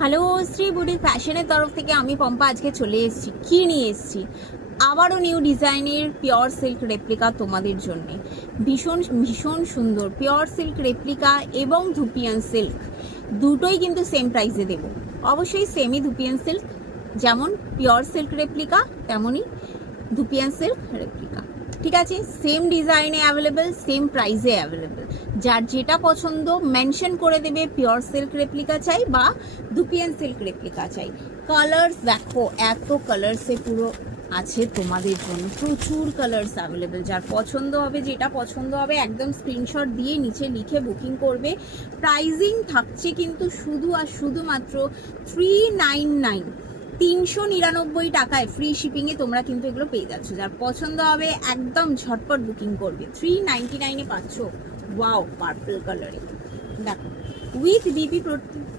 Hello, Shri boutique ফ্যাশনের তরফ থেকে আমি পম্পা আজকে চলে এসেছি। কি নিয়ে এসেছি? আবারও নিউ ডিজাইনের পিওর সিল্ক রেপ্লিকা তোমাদের জন্য। ভীষণ ভীষণ সুন্দর পিওর সিল্ক রেপ্লিকা এবং ধুপিয়ান সিল্ক দুটোই কিন্তু সেম প্রাইসে দেব। অবশ্যই সেমই ধুপিয়ান সিল্ক, যেমন পিওর সিল্ক রেপ্লিকা তেমনই ধুপিয়ান সিল্ক রেপ্লিকা। ঠিক আছে, সেম ডিজাইনে অ্যাভেলেবেল, সেম প্রাইসে অ্যাভেলেবেল। যার যেটা পছন্দ মেনশন করে দেবে পিওর সিল্ক রেপ্লিকা চাই বা ধুপিয়ান সিল্ক রেপ্লিকা চাই। কালার্স দেখো, এত কালার্সে পুরো আছে তোমাদের জন্য, প্রচুর কালার্স অ্যাভেলেবেল। যার পছন্দ হবে, যেটা পছন্দ হবে একদম স্ক্রিনশট দিয়ে নিচে লিখে বুকিং করবে। প্রাইজিং থাকছে কিন্তু শুধু আর শুধুমাত্র 399, 399 টাকায় ফ্রি শিপিংয়ে তোমরা কিন্তু এগুলো পেয়ে যাচ্ছ। যার পছন্দ হবে একদম ঝটপট বুকিং করবে। 399-এ পাচ্ছ ওয়াও পার্পল কালারে। দেখো উইথ বিপি,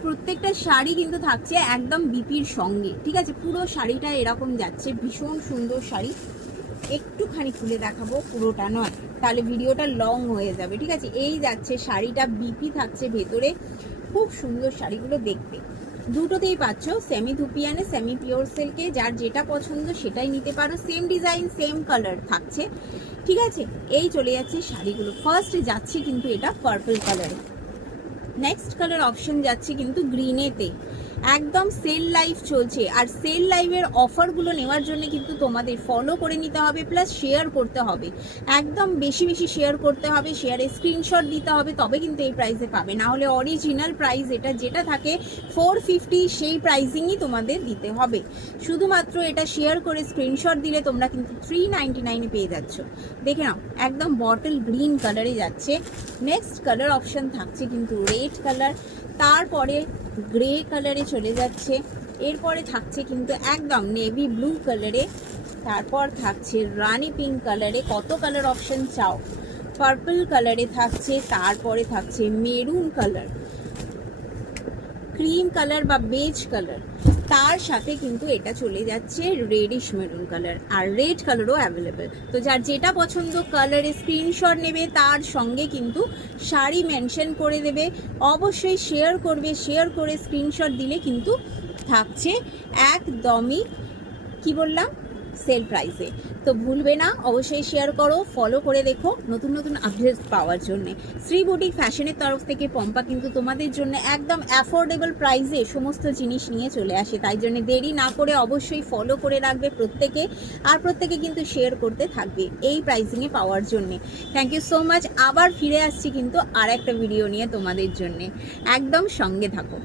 প্রত্যেকটা শাড়ি কিন্তু থাকছে একদম বিপির সঙ্গে। ঠিক আছে, পুরো শাড়িটা এরকম যাচ্ছে, ভীষণ সুন্দর শাড়ি। একটুখানি খুলে দেখাবো, পুরোটা নয় তাহলে ভিডিওটা লং হয়ে যাবে। ঠিক আছে, এই যাচ্ছে শাড়িটা, বিপি থাকছে ভেতরে, খুব সুন্দর শাড়িগুলো দেখতে। দুটোতেই পাচ্ছ সেমি ধুপিয়ানে সেমি পিওর সিল্কে। যার যেটা পছন্দ সেটাই নিতে পারো। সেম ডিজাইন সেম কালার থাকছে। ঠিক আছে, এই চলে যাচ্ছে শাড়িগুলো। ফার্স্ট যাচ্ছে কিন্তু এটা পার্পল কালারে, নেক্সট কালার অপশন যাচ্ছে কিন্তু গ্রিনেতে। একদম সেল লাইভ চলছে, আর সেল লাইভের অফারগুলো নেওয়ার জন্য কিন্তু তোমাদের ফলো করে নিতে হবে, প্লাস শেয়ার করতে হবে। একদম বেশি বেশি শেয়ার করতে হবে, শেয়ারে স্ক্রিনশট দিতে হবে, তবে কিন্তু এই প্রাইসে পাবে। না হলে অরিজিনাল প্রাইস এটা যেটা থাকে 450, সেই প্রাইসিংই তোমাদের দিতে হবে। শুধুমাত্র এটা শেয়ার করে স্ক্রিনশট দিলে তোমরা কিন্তু 399-এ পেয়ে যাচ্ছ। দেখে নাও, একদম বটল গ্রিন কালারে যাচ্ছে। নেক্সট কালার অপশন থাকছে কিন্তু রেড কালার, তারপরে গ্রে কালারে চলে যাচ্ছে, এরপরে থাকছে কিন্তু একদম নেভি ব্লু কালারে, তারপর থাকছে রানি পিঙ্ক কালারে। কত কালার অপশন চাও? পার্পল কালারে থাকছে, তারপরে থাকছে মেরুন কালার, ক্রিম কালার বা বেজ কালার, তার সাথে কিন্তু এটা চলে যাচ্ছে রেডিশ মেরুন কালার, আর রেড কালারও অ্যাভেলেবেল। তো যার যেটা পছন্দ কালারে স্ক্রিনশট নেবে, তার সঙ্গে কিন্তু শাড়ি মেনশন করে দেবে। অবশ্যই শেয়ার করবে, শেয়ার করে স্ক্রিনশট দিলে কিন্তু থাকছে একদমই, কি বললাম, সেল প্রাইসে। তো ভুলবে না, অবশ্যই শেয়ার করো, ফলো করে দেখো নতুন নতুন আপডেট পাওয়ার জন্য। শ্রী বুটিক ফ্যাশনের তরফ থেকে পম্পা কিন্তু তোমাদের জন্য একদম অ্যাফোর্ডেবল প্রাইসে সমস্ত জিনিস নিয়ে চলে আসে। তাই জন্য দেরি না করে অবশ্যই ফলো করে রাখবে প্রত্যেকে, আর প্রত্যেকে কিন্তু শেয়ার করতে থাকবে এই প্রাইসিংয়ে পাওয়ার জন্য। Thank you so much. আবার ফিরে আসছি কিন্তু আর একটা ভিডিও নিয়ে তোমাদের জন্য, একদম সঙ্গে থাকো।